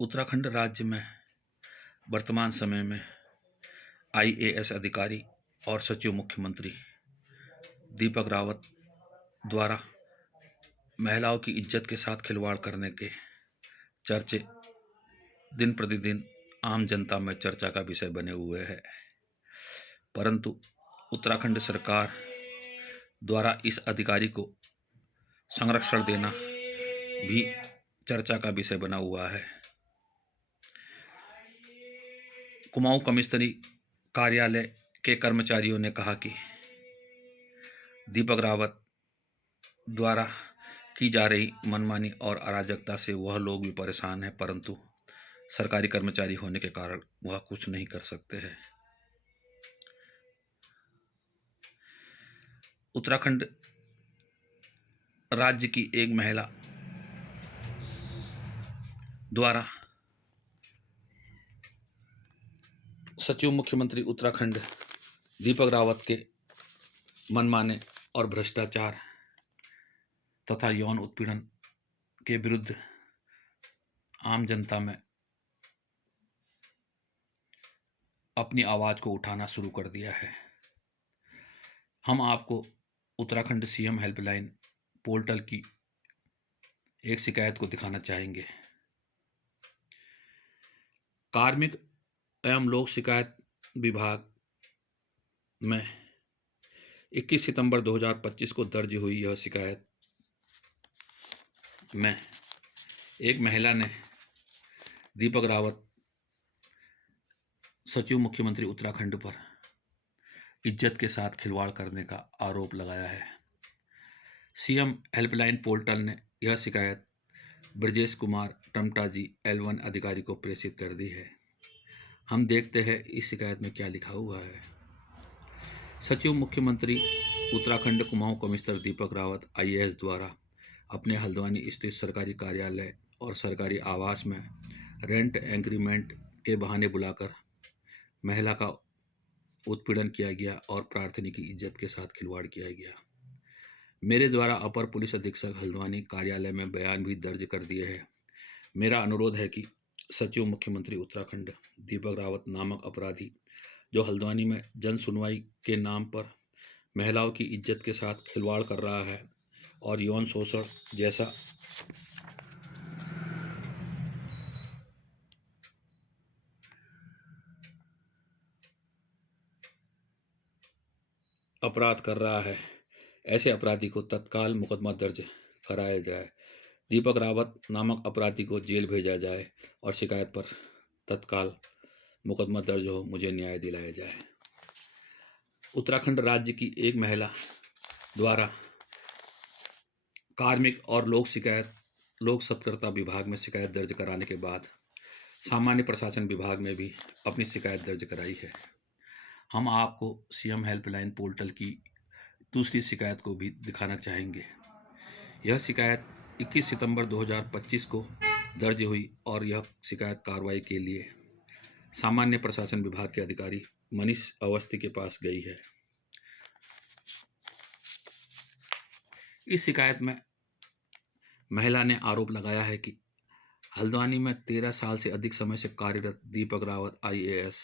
उत्तराखंड राज्य में वर्तमान समय में आईएएस अधिकारी और सचिव मुख्यमंत्री दीपक रावत द्वारा महिलाओं की इज्जत के साथ खिलवाड़ करने के चर्चे दिन प्रतिदिन आम जनता में चर्चा का विषय बने हुए हैं। परंतु उत्तराखंड सरकार द्वारा इस अधिकारी को संरक्षण देना भी चर्चा का विषय बना हुआ है। कुमाऊं कमिश्नरी कार्यालय के कर्मचारियों ने कहा कि दीपक रावत द्वारा की जा रही मनमानी और अराजकता से वह लोग भी परेशान हैं, परंतु सरकारी कर्मचारी होने के कारण वह कुछ नहीं कर सकते हैं। उत्तराखंड राज्य की एक महिला द्वारा सचिव मुख्यमंत्री उत्तराखंड दीपक रावत के मनमाने और भ्रष्टाचार तथा यौन उत्पीड़न के विरुद्ध आम जनता में अपनी आवाज को उठाना शुरू कर दिया है। हम आपको उत्तराखंड सीएम हेल्पलाइन पोर्टल की एक शिकायत को दिखाना चाहेंगे। कार्मिक एवं लोक शिकायत विभाग में 21 सितंबर 2025 को दर्ज हुई यह शिकायत में एक महिला ने दीपक रावत सचिव मुख्यमंत्री उत्तराखंड पर इज्जत के साथ खिलवाड़ करने का आरोप लगाया है। सीएम हेल्पलाइन पोर्टल ने यह शिकायत ब्रजेश कुमार टमटा जी L1 अधिकारी को प्रेषित कर दी है। हम देखते हैं इस शिकायत में क्या लिखा हुआ है। सचिव मुख्यमंत्री उत्तराखंड कुमाऊं कमिश्नर दीपक रावत आईएएस द्वारा अपने हल्द्वानी स्थित सरकारी कार्यालय और सरकारी आवास में रेंट एग्रीमेंट के बहाने बुलाकर महिला का उत्पीड़न किया गया और प्रार्थनी की इज्जत के साथ खिलवाड़ किया गया। मेरे द्वारा अपर पुलिस अधीक्षक हल्द्वानी कार्यालय में बयान भी दर्ज कर दिए हैं। मेरा अनुरोध है कि सचिव मुख्यमंत्री उत्तराखंड दीपक रावत नामक अपराधी जो हल्द्वानी में जन सुनवाई के नाम पर महिलाओं की इज्जत के साथ खिलवाड़ कर रहा है और यौन शोषण जैसा अपराध कर रहा है, ऐसे अपराधी को तत्काल मुकदमा दर्ज कराया जाए। दीपक रावत नामक अपराधी को जेल भेजा जाए और शिकायत पर तत्काल मुकदमा दर्ज हो, मुझे न्याय दिलाया जाए। उत्तराखंड राज्य की एक महिला द्वारा कार्मिक और लोक सत्कर्ता विभाग में शिकायत दर्ज कराने के बाद सामान्य प्रशासन विभाग में भी अपनी शिकायत दर्ज कराई है। हम आपको सीएम हेल्पलाइन पोर्टल की दूसरी शिकायत को भी दिखाना चाहेंगे। यह शिकायत 21 सितंबर 2025 को दर्ज हुई और यह शिकायत कार्रवाई के लिए सामान्य प्रशासन विभाग के अधिकारी मनीष अवस्थी के पास गई है। इस शिकायत में महिला ने आरोप लगाया है कि हल्द्वानी में 13 साल से अधिक समय से कार्यरत दीपक रावत आईएएस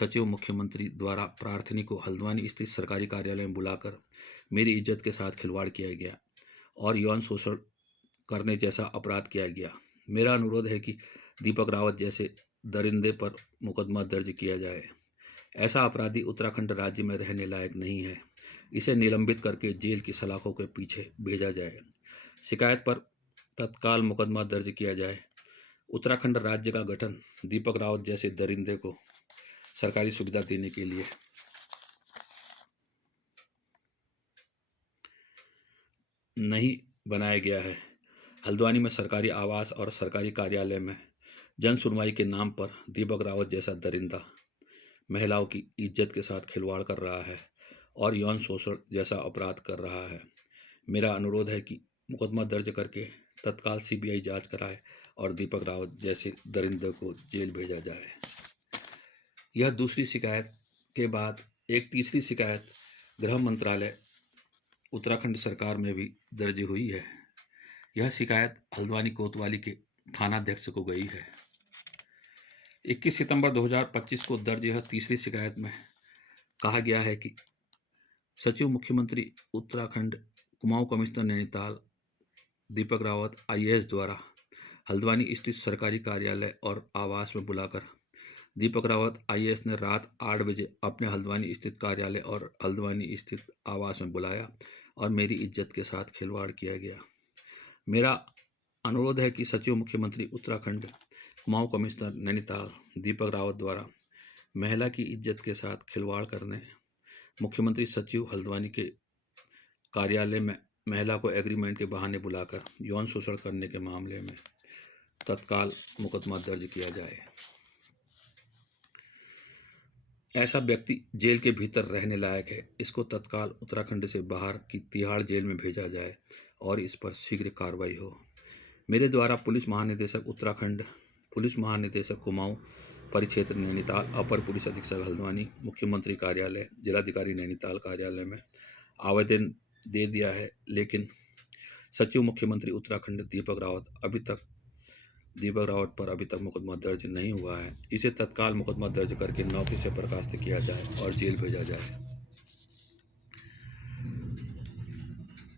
सचिव मुख्यमंत्री द्वारा प्रार्थनी को हल्द्वानी स्थित सरकारी कार्यालय में बुलाकर मेरी इज्जत के साथ खिलवाड़ किया गया और यौन शोषण करने जैसा अपराध किया गया। मेरा अनुरोध है कि दीपक रावत जैसे दरिंदे पर मुकदमा दर्ज किया जाए। ऐसा अपराधी उत्तराखंड राज्य में रहने लायक नहीं है। इसे निलंबित करके जेल की सलाखों के पीछे भेजा जाए। शिकायत पर तत्काल मुकदमा दर्ज किया जाए। उत्तराखंड राज्य का गठन दीपक रावत जैसे दरिंदे को सरकारी सुविधा देने के लिए नहीं बनाया गया है। हल्द्वानी में सरकारी आवास और सरकारी कार्यालय में जन सुनवाई के नाम पर दीपक रावत जैसा दरिंदा महिलाओं की इज्जत के साथ खिलवाड़ कर रहा है और यौन शोषण जैसा अपराध कर रहा है। मेरा अनुरोध है कि मुकदमा दर्ज करके तत्काल सीबीआई जांच कराए और दीपक रावत जैसे दरिंदे को जेल भेजा जाए। यह दूसरी शिकायत के बाद एक तीसरी शिकायत गृह मंत्रालय उत्तराखंड सरकार में भी दर्ज हुई है। यह शिकायत हल्द्वानी कोतवाली के थानाध्यक्ष को गई है। 21 सितंबर 2025 को दर्ज यह तीसरी शिकायत में कहा गया है कि सचिव मुख्यमंत्री उत्तराखंड, कुमाऊं कमिश्नर नैनीताल दीपक रावत आईएएस द्वारा हल्द्वानी स्थित सरकारी कार्यालय और आवास में बुलाकर दीपक रावत आईएएस ने रात 8 बजे अपने हल्द्वानी स्थित कार्यालय और हल्द्वानी स्थित आवास में बुलाया और मेरी इज्जत के साथ खिलवाड़ किया गया। मेरा अनुरोध है कि सचिव मुख्यमंत्री उत्तराखंड, कुमाऊं कमिश्नर नैनीताल दीपक रावत द्वारा महिला की इज्जत के साथ खिलवाड़ करने मुख्यमंत्री सचिव हल्द्वानी के कार्यालय में महिला को एग्रीमेंट के बहाने बुलाकर यौन शोषण करने के मामले में तत्काल मुकदमा दर्ज किया जाए। ऐसा व्यक्ति जेल के भीतर रहने लायक है, इसको तत्काल उत्तराखंड से बाहर की तिहाड़ जेल में भेजा जाए और इस पर शीघ्र कार्रवाई हो। मेरे द्वारा पुलिस महानिदेशक उत्तराखंड, पुलिस महानिदेशक कुमाऊं परिक्षेत्र नैनीताल, अपर पुलिस अधीक्षक हल्द्वानी, मुख्यमंत्री कार्यालय, जिलाधिकारी नैनीताल कार्यालय में आवेदन दे दिया है, लेकिन सचिव मुख्यमंत्री उत्तराखंड दीपक रावत पर अभी तक मुकदमा दर्ज नहीं हुआ है। इसे तत्काल मुकदमा दर्ज करके नौकरी से बर्खास्त किया जाए और जेल भेजा जाए।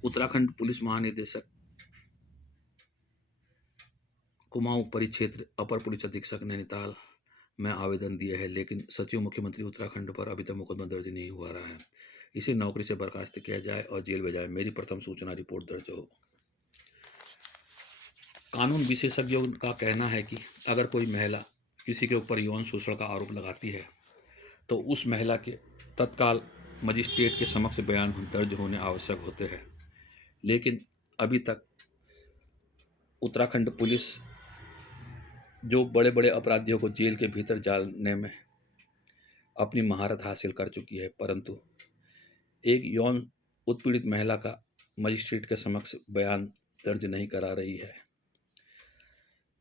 उत्तराखंड पुलिस महानिदेशक कुमाऊं परिक्षेत्र, अपर पुलिस अधीक्षक नैनीताल में आवेदन दिया है, लेकिन सचिव मुख्यमंत्री उत्तराखंड पर अभी तक मुकदमा दर्ज नहीं हुआ रहा है। इसे नौकरी से बर्खास्त किया जाए और जेल भेजाए। मेरी प्रथम सूचना रिपोर्ट दर्ज हो। कानून विशेषज्ञों का कहना है कि अगर कोई महिला किसी के ऊपर यौन शोषण का आरोप लगाती है तो उस महिला के तत्काल मजिस्ट्रेट के समक्ष बयान दर्ज होने आवश्यक होते हैं, लेकिन अभी तक उत्तराखंड पुलिस जो बड़े बड़े अपराधियों को जेल के भीतर डालने में अपनी महारत हासिल कर चुकी है, परंतु एक यौन उत्पीड़ित महिला का मजिस्ट्रेट के समक्ष बयान दर्ज नहीं करा रही है।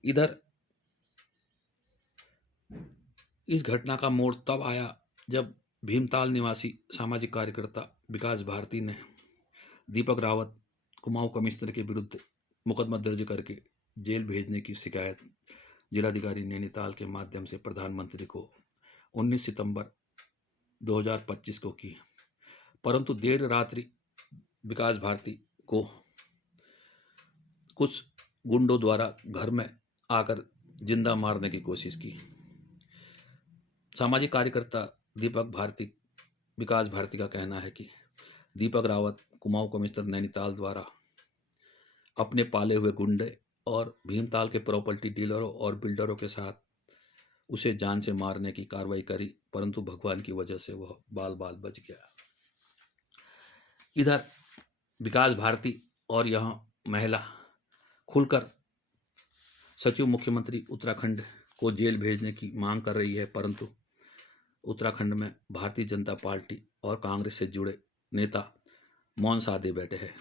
इधर इस घटना का मोड़ तब आया जब भीमताल निवासी सामाजिक कार्यकर्ता विकास भारती ने दीपक रावत, कुमाऊं कमिश्नर के विरुद्ध मुकदमा दर्ज करके जेल भेजने की शिकायत जिलाधिकारी नैनीताल के माध्यम से प्रधानमंत्री को 19 सितंबर 2025 को की, परंतु देर रात्रि विकास भारती को कुछ गुंडों द्वारा घर में आकर जिंदा मारने की कोशिश की। सामाजिक कार्यकर्ता विकास भारती का कहना है कि दीपक रावत, कुमाऊं कमिश्नर नैनीताल द्वारा अपने पाले हुए गुंडे और भीमताल के प्रॉपर्टी डीलरों और बिल्डरों के साथ उसे जान से मारने की कार्रवाई करी, परंतु भगवान की वजह से वह बाल बाल बच गया। इधर विकास भारती और यह महिला खुलकर सचिव मुख्यमंत्री उत्तराखंड को जेल भेजने की मांग कर रही है, परंतु उत्तराखंड में भारतीय जनता पार्टी और कांग्रेस से जुड़े नेता मौन साधे बैठे हैं।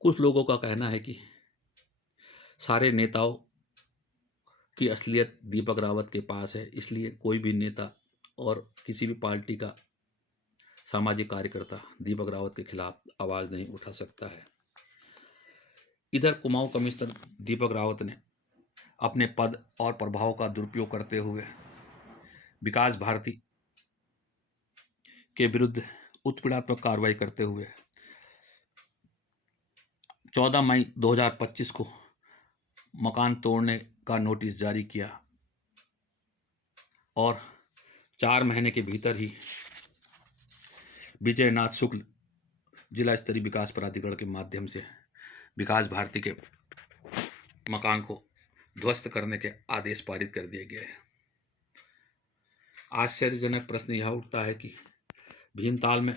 कुछ लोगों का कहना है कि सारे नेताओं की असलियत दीपक रावत के पास है, इसलिए कोई भी नेता और किसी भी पार्टी का सामाजिक कार्यकर्ता दीपक रावत के खिलाफ आवाज नहीं उठा सकता है। इधर कुमाऊं कमिश्नर दीपक रावत ने अपने पद और प्रभाव का दुरुपयोग करते हुए विकास भारती के विरुद्ध उत्पीड़नात्मक कार्रवाई करते हुए 14 मई 2025 को मकान तोड़ने का नोटिस जारी किया और 4 महीने के भीतर ही विजयनाथ शुक्ल जिला स्तरीय विकास प्राधिकरण के माध्यम से विकास भारती के मकान को ध्वस्त करने के आदेश पारित कर दिए गए। आश्चर्यजनक प्रश्न यह उठता है कि भीमताल में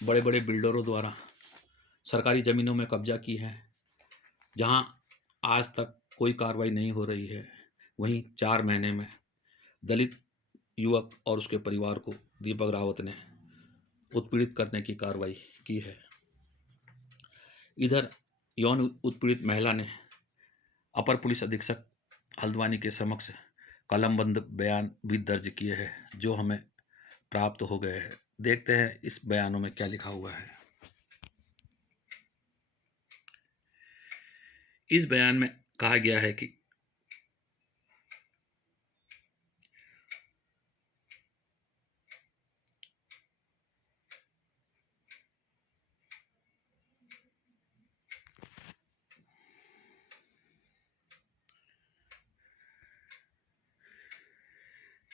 बड़े बड़े बिल्डरों द्वारा सरकारी जमीनों में कब्जा की है, जहां आज तक कोई कार्रवाई नहीं हो रही है, वहीं 4 महीने में दलित युवक और उसके परिवार को दीपक रावत ने उत्पीड़ित करने की कार्रवाई की है। इधर यौन उत्पीड़ित महिला ने अपर पुलिस अधीक्षक हल्द्वानी के समक्ष कलमबंद बयान भी दर्ज किए हैं, जो हमें प्राप्त हो गए हैं। देखते हैं इस बयानों में क्या लिखा हुआ है। इस बयान में कहा गया है कि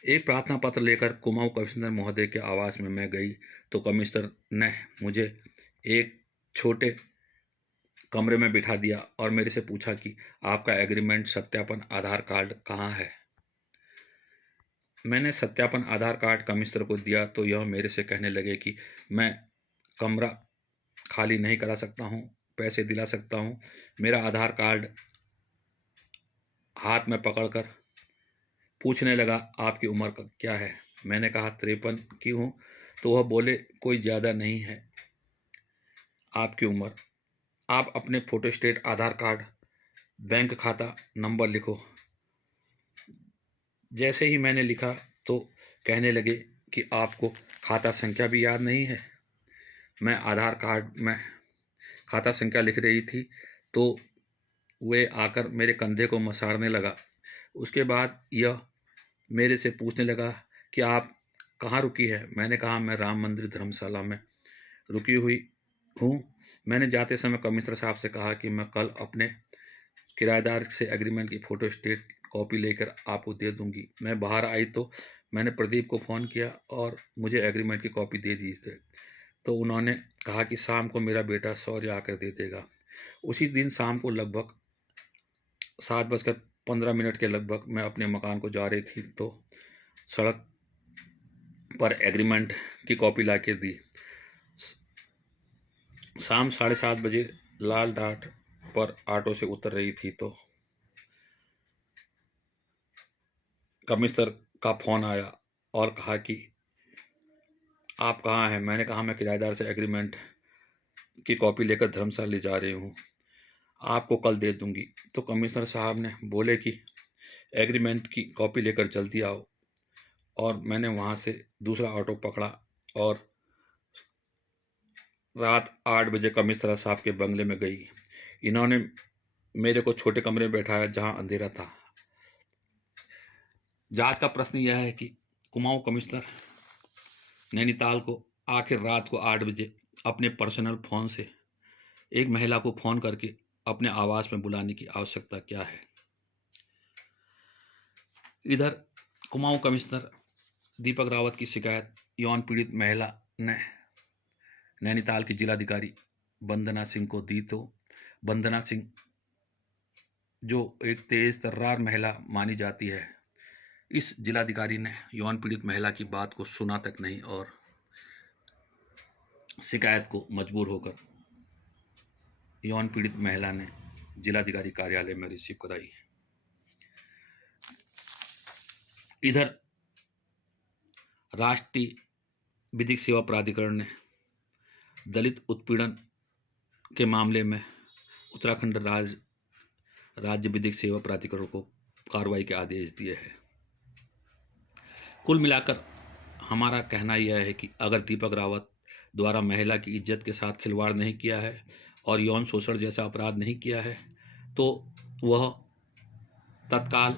एक प्रार्थना पत्र लेकर कुमाऊं कमिश्नर महोदय के आवास में मैं गई तो कमिश्नर ने मुझे एक छोटे कमरे में बिठा दिया और मेरे से पूछा कि आपका एग्रीमेंट सत्यापन आधार कार्ड कहाँ है। मैंने सत्यापन आधार कार्ड कमिश्नर को दिया तो यह मेरे से कहने लगे कि मैं कमरा खाली नहीं करा सकता हूँ, पैसे दिला सकता हूँ। मेरा आधार कार्ड हाथ में पकड़कर पूछने लगा, आपकी उम्र क्या है। मैंने कहा 53 की हूँ। तो वह बोले, कोई ज़्यादा नहीं है आपकी उम्र, आप अपने फोटोस्टेट आधार कार्ड बैंक खाता नंबर लिखो। जैसे ही मैंने लिखा तो कहने लगे कि आपको खाता संख्या भी याद नहीं है। मैं आधार कार्ड में खाता संख्या लिख रही थी तो वे आकर मेरे कंधे को मसाड़ने लगा। उसके बाद यह मेरे से पूछने लगा कि आप कहाँ रुकी है। मैंने कहा, मैं राम मंदिर धर्मशाला में रुकी हुई हूँ। मैंने जाते समय कमिश्नर साहब से कहा कि मैं कल अपने किराएदार से एग्रीमेंट की फ़ोटोस्टेट कॉपी लेकर आपको दे दूँगी। मैं बाहर आई तो मैंने प्रदीप को फ़ोन किया और मुझे एग्रीमेंट की कॉपी दे दी थी। तो उन्होंने कहा कि शाम को मेरा बेटा शौर्य आकर दे देगा। उसी दिन शाम को लगभग 7:15 के लगभग मैं अपने मकान को जा रही थी तो सड़क पर एग्रीमेंट की कॉपी लाके दी। शाम 7:30 लाल डाट पर ऑटो से उतर रही थी तो कमिश्नर का फ़ोन आया और कहा कि आप कहाँ हैं। मैंने कहा, मैं किराएदार से एग्रीमेंट की कॉपी लेकर धर्मशाला ले जा रही हूँ, आपको कल दे दूँगी। तो कमिश्नर साहब ने बोले कि एग्रीमेंट की कॉपी लेकर जल्दी आओ। और मैंने वहाँ से दूसरा ऑटो पकड़ा और रात 8 बजे कमिश्नर साहब के बंगले में गई। इन्होंने मेरे को छोटे कमरे में बैठाया जहाँ अंधेरा था। जांच का प्रश्न यह है कि कुमाऊं कमिश्नर नैनीताल को आखिर रात को 8 बजे अपने पर्सनल फ़ोन से एक महिला को फ़ोन करके अपने आवास में बुलाने की आवश्यकता क्या है। इधर कुमाऊं कमिश्नर दीपक रावत की शिकायत यौन पीड़ित महिला ने नैनीताल की जिलाधिकारी वंदना सिंह को दी तो वंदना सिंह, जो एक तेज तर्रार महिला मानी जाती है, इस जिलाधिकारी ने यौन पीड़ित महिला की बात को सुना तक नहीं और शिकायत को मजबूर होकर यौन पीड़ित महिला ने जिलाधिकारी कार्यालय में रिसीव कराई। इधर राष्ट्रीय विधिक सेवा प्राधिकरण ने दलित उत्पीड़न के मामले में उत्तराखंड राज्य विधिक सेवा प्राधिकरण को कार्रवाई के आदेश दिए हैं। कुल मिलाकर हमारा कहना यह है कि अगर दीपक रावत द्वारा महिला की इज्जत के साथ खिलवाड़ नहीं किया है और यौन शोषण जैसा अपराध नहीं किया है तो वह तत्काल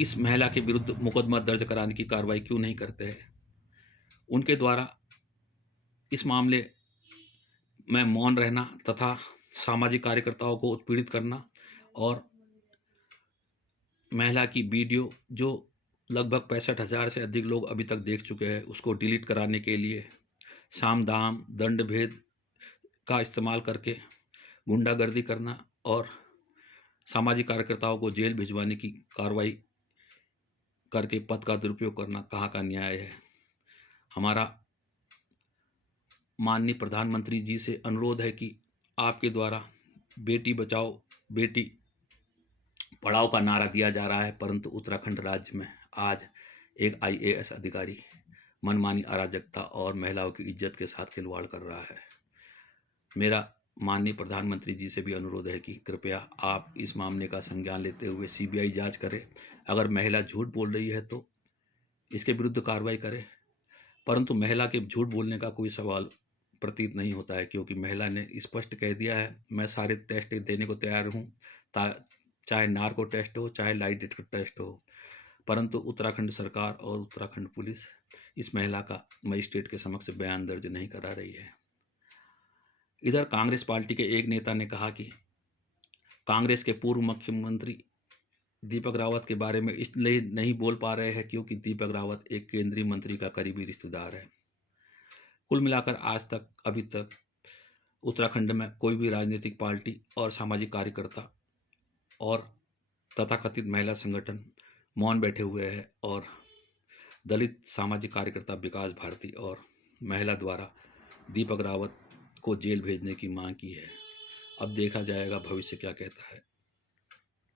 इस महिला के विरुद्ध मुकदमा दर्ज कराने की कार्रवाई क्यों नहीं करते हैं। उनके द्वारा इस मामले में मौन रहना तथा सामाजिक कार्यकर्ताओं को उत्पीड़ित करना और महिला की वीडियो जो लगभग 65,000 से अधिक लोग अभी तक देख चुके हैं उसको डिलीट कराने के लिए साम दाम दंड भेद का इस्तेमाल करके गुंडागर्दी करना और सामाजिक कार्यकर्ताओं को जेल भिजवाने की कार्रवाई करके पद का दुरुपयोग करना कहाँ का न्याय है। हमारा माननीय प्रधानमंत्री जी से अनुरोध है कि आपके द्वारा बेटी बचाओ बेटी पढ़ाओ का नारा दिया जा रहा है, परंतु उत्तराखंड राज्य में आज एक IAS अधिकारी मनमानी अराजकता और महिलाओं की इज्जत के साथ खिलवाड़ कर रहा है। मेरा माननीय प्रधानमंत्री जी से भी अनुरोध है कि कृपया आप इस मामले का संज्ञान लेते हुए CBI जांच करें। अगर महिला झूठ बोल रही है तो इसके विरुद्ध कार्रवाई करें, परंतु महिला के झूठ बोलने का कोई सवाल प्रतीत नहीं होता है क्योंकि महिला ने स्पष्ट कह दिया है, मैं सारे टेस्ट देने को तैयार हूँ, चाहे नार्को टेस्ट हो चाहे लाई डिटेक्टर टेस्ट हो। परंतु उत्तराखंड सरकार और उत्तराखंड पुलिस इस महिला का मजिस्ट्रेट के समक्ष बयान दर्ज नहीं करा रही है। इधर कांग्रेस पार्टी के एक नेता ने कहा कि कांग्रेस के पूर्व मुख्यमंत्री दीपक रावत के बारे में इसलिए नहीं बोल पा रहे हैं क्योंकि दीपक रावत एक केंद्रीय मंत्री का करीबी रिश्तेदार है। कुल मिलाकर आज तक अभी तक उत्तराखंड में कोई भी राजनीतिक पार्टी और सामाजिक कार्यकर्ता और तथाकथित महिला संगठन मौन बैठे हुए हैं और दलित सामाजिक कार्यकर्ता विकास भारती और महिला द्वारा दीपक रावत को जेल भेजने की मांग की है। अब देखा जाएगा भविष्य क्या कहता है।